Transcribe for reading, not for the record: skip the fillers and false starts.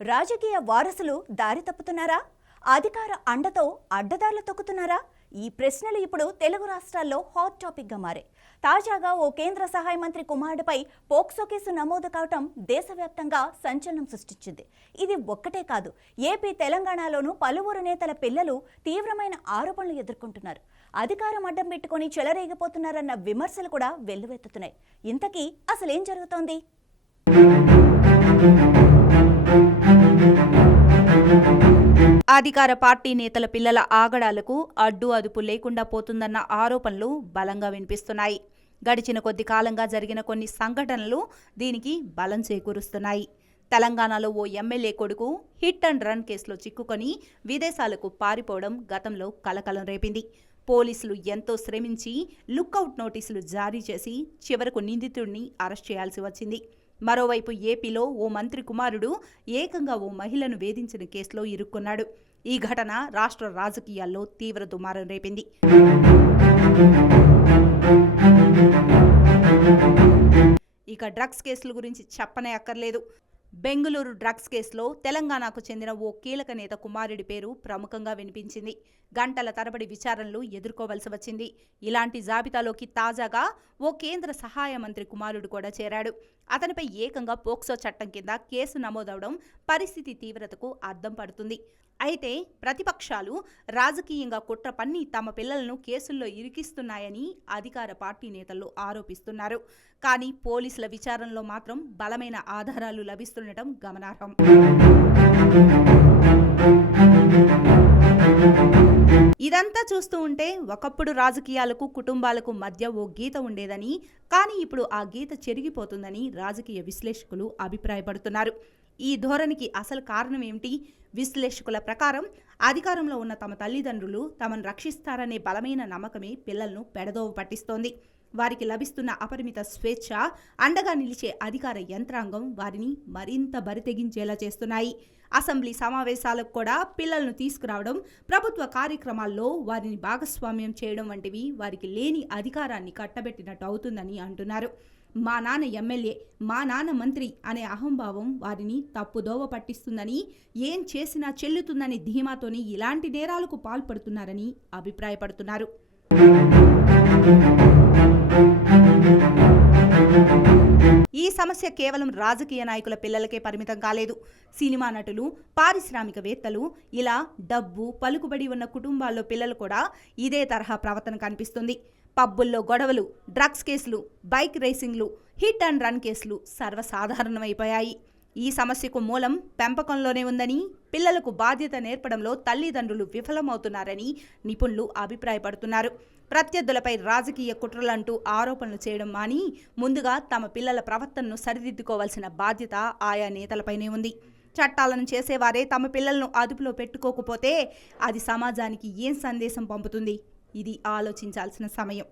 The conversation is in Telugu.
రాజకీయ వారసులు దారి తప్పుతున్నారా? అధికార అండతో అడ్డదారులు తొక్కుతున్నారా? ఈ ప్రశ్నలు ఇప్పుడు తెలుగు రాష్ట్రాల్లో హాట్ టాపిక్ గా మారాయి. తాజాగా ఓ కేంద్ర సహాయ మంత్రి కుమారుడిపై పోక్సో కేసు నమోదు కావటం దేశవ్యాప్తంగా సంచలనం సృష్టించింది. ఇది ఒక్కటే కాదు, ఏపీ తెలంగాణలోనూ పలువురు నేతల పిల్లలు తీవ్రమైన ఆరోపణలు ఎదుర్కొంటున్నారు. అధికారం అడ్డం పెట్టుకుని చెలరేగిపోతున్నారన్న విమర్శలు కూడా వెల్లువెత్తుతున్నాయి. ఇంతకీ అసలేం జరుగుతోంది? అధికార పార్టీ నేతల పిల్లల ఆగడాలకు అడ్డు అదుపు లేకుండా పోతుందన్న ఆరోపణలు బలంగా వినిపిస్తున్నాయి. గడిచిన కొద్ది కాలంగా జరిగిన కొన్ని సంఘటనలు దీనికి బలం చేకూరుస్తున్నాయి. తెలంగాణలో ఓ ఎమ్మెల్యే కొడుకు హిట్ అండ్ రన్ కేసులో చిక్కుకొని విదేశాలకు పారిపోవడం గతంలో కలకలం రేపింది. పోలీసులు ఎంతో శ్రమించి లుక్అవుట్ నోటీసులు జారీ చేసి చివరకు నిందితుడిని అరెస్ట్ చేయాల్సి వచ్చింది. మరోవైపు ఏపీలో ఓ మంత్రి కుమారుడు ఏకంగా ఓ మహిళను వేధించిన కేసులో ఇరుక్కున్నాడు. ఈ ఘటన రాష్ట్ర రాజకీయాల్లో తీవ్ర దుమారం రేపింది. ఇక డ్రగ్స్ కేసుల గురించి చెప్పనే అక్కర్లేదు. బెంగళూరు డ్రగ్స్ కేసులో తెలంగాణకు చెందిన ఓ కీలక నేత కుమారుడి పేరు ప్రముఖంగా వినిపించింది. గంటల తరబడి విచారణలు ఎదుర్కోవలసి వచ్చింది. ఇలాంటి జాబితాలోకి తాజాగా ఓ కేంద్ర సహాయ మంత్రి కుమారుడు కూడా చేరాడు. అతనిపై ఏకంగా పోక్సో చట్టం కింద కేసు నమోదవడం పరిస్థితి తీవ్రతకు అద్దం పడుతుంది. అయితే ప్రతిపక్షాలు రాజకీయంగా కుట్ర పన్ని తమ పిల్లలను కేసుల్లో ఇరికిస్తున్నాయని అధికార పార్టీ నేతలు ఆరోపిస్తున్నారు. కానీ పోలీసుల విచారణలో మాత్రం బలమైన ఆధారాలు లభిస్తుండటం గమనార్హం. ఇదంతా చూస్తూ ఉంటే ఒకప్పుడు రాజకీయాలకు కుటుంబాలకు మధ్య ఓ గీత ఉండేదని, కానీ ఇప్పుడు ఆ గీత చెరిగిపోతుందని రాజకీయ విశ్లేషకులు అభిప్రాయపడుతున్నారు. ఈ ధోరణికి అసలు కారణం ఏమిటి? విశ్లేషకుల ప్రకారం అధికారంలో ఉన్న తమ తల్లిదండ్రులు తమను రక్షిస్తారనే బలమైన నమ్మకమే పిల్లలను పెడదోవ పట్టిస్తోంది. వారికి లభిస్తున్న అపరిమిత స్వేచ్ఛ, అండగా నిలిచే అధికార యంత్రాంగం వారిని మరింత బరితెగించేలా చేస్తున్నాయి. అసెంబ్లీ సమావేశాలకు కూడా పిల్లలను తీసుకురావడం, ప్రభుత్వ కార్యక్రమాల్లో వారిని భాగస్వామ్యం చేయడం వంటివి వారికి లేని అధికారాన్ని కట్టబెట్టినట్టు అవుతుందని అంటున్నారు. మా నాన్న ఎమ్మెల్యే, మా నాన్న మంత్రి అనే అహంభావం వారిని తప్పుదోవ పట్టిస్తుందని, ఏం చేసినా చెల్లుతుందనే ధీమాతోని ఇలాంటి నేరాలకు పాల్పడుతున్నారని అభిప్రాయపడుతున్నారు. ఈ సమస్య కేవలం రాజకీయ నాయకుల పిల్లలకే పరిమితం కాలేదు. సినిమా నటులు, పారిశ్రామికవేత్తలు, ఇలా డబ్బు, పలుకుబడి ఉన్న కుటుంబాల్లో పిల్లలు కూడా ఇదే తరహా ప్రవర్తన కనిపిస్తుంది. పబ్బుల్లో గొడవలు, డ్రగ్స్ కేసులు, బైక్ రేసింగ్లు, హిట్ అండ్ రన్ కేసులు సర్వసాధారణమైపోయాయి. ఈ సమస్యకు మూలం పెంపకంలోనే ఉందని, పిల్లలకు బాధ్యత నేర్పడంలో తల్లిదండ్రులు విఫలమవుతున్నారని నిపుణులు అభిప్రాయపడుతున్నారు. ప్రత్యర్థులపై రాజకీయ కుట్రలంటూ ఆరోపణలు చేయడం మాని ముందుగా తమ పిల్లల ప్రవర్తనను సరిదిద్దుకోవాల్సిన బాధ్యత ఆయా నేతలపైనే ఉంది. చట్టాలను చేసేవారే తమ పిల్లలను అదుపులో పెట్టుకోకపోతే అది సమాజానికి ఏం సందేశం పంపుతుంది? ఇది ఆలోచించాల్సిన సమయం.